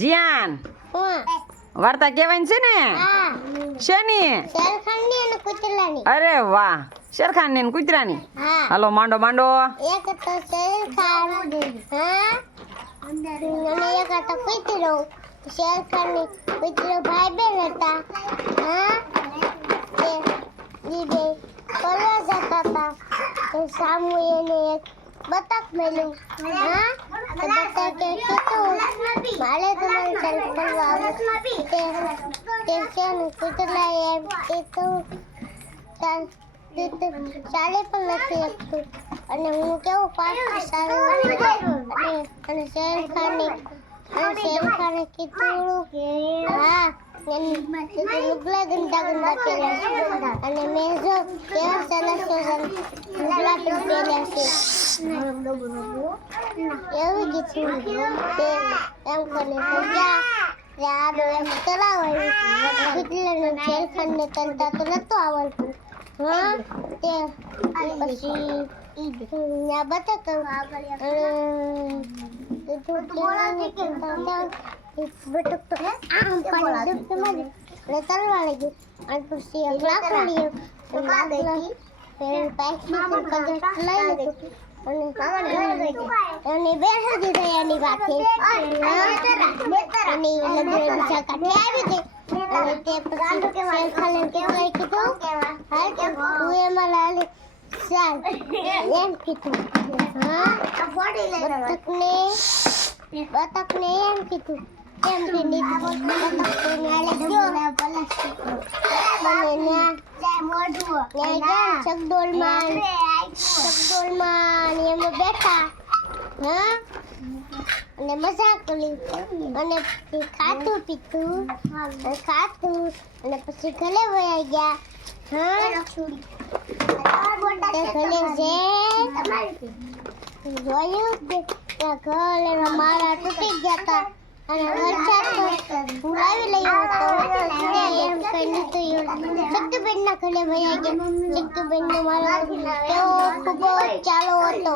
જીયાન વાર્તા કહેવાની છે ને શેની શેરખાનની અને કૂતરાની. અરે વાહ શેરખાનની ને કૂતરાની હાલો માંડો માંડો એક તો શેરખાન અને એક હતો કૂતરો. શેરખાનની કૂતરો ભાઈ બેન હતા. તે ઈ બે ફરવા જતા હતા. તો સામુ એને એક બતક મળ્યું. તો બતકે કીધું મારે તમારી સાથે ફરવા આવવું. તે છે ને કૂતરાએ એમ કીધું ચાલે પણ નથી શકતું અને હું કેવું પાછું સારું અને શેરખાને કીધું હા લુગડા ગંદા ગંદા પહેર્યા અને મેં જો કેવા સરસ લુગડા પણ પહેર્યા છે એવું કીધું તે એમ કરીને એમ તળાવ આવ્યું એટલે શેરખાનને તરતા તો નતું આવડતું. તે પછી બતક તરવા લાગ્યું અને પછી લાકડું લઈ લીધું અને બેસી દીધા એની વાતે અને બીજા કાંઠે આવી ગઈ. અને તે પછી શેરખાને કીધું તું એમાં લાલી ચાલ એમ કીધું. બતકને એમ કીધું એમ ચકડોળમાં એમાં બેઠા અને મજા કરી અને ખાતું પીતું અને પછી ઘરે વયા ગયા. ઘરે જોયું ઘર મારા તૂટી ગયા હતા અને વરસાદ પુરાવી લઈ હતો. એમ કઈ શક્તિબેન ના ઘરે વયા ગયા. શક્તિબેન નો મારો તેઓ ખૂબ જ ચાલો હતો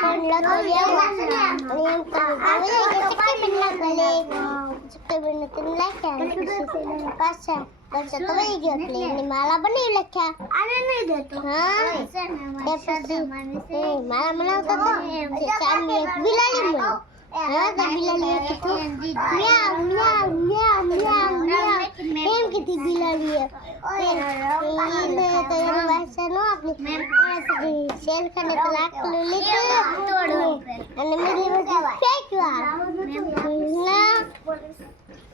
પણ લતો એમ શક્તિબેન ના ઘરે શક્તિબેન ને તેમ લખ્યા પાછા વરસાદ તો વહી ગયો એટલે એની માળા બનાવી લખ્યા. માળા બનાવતા સામે એક બિલાડી મળી. બિલાડીએ કીધું મ્યાઉ મ્યાઉ મ્યાઉ મ્યાઉ મ્યાઉ એમ કીધી બિલાડીએ. તો એની ભાષા નો આપણી શેરખાને તો લાકડું લીધું અને મેલી બધું ફેંક્યું.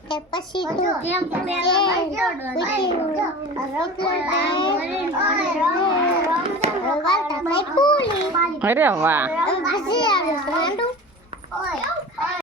તે પછી અરે વાહ પછી આવ્યું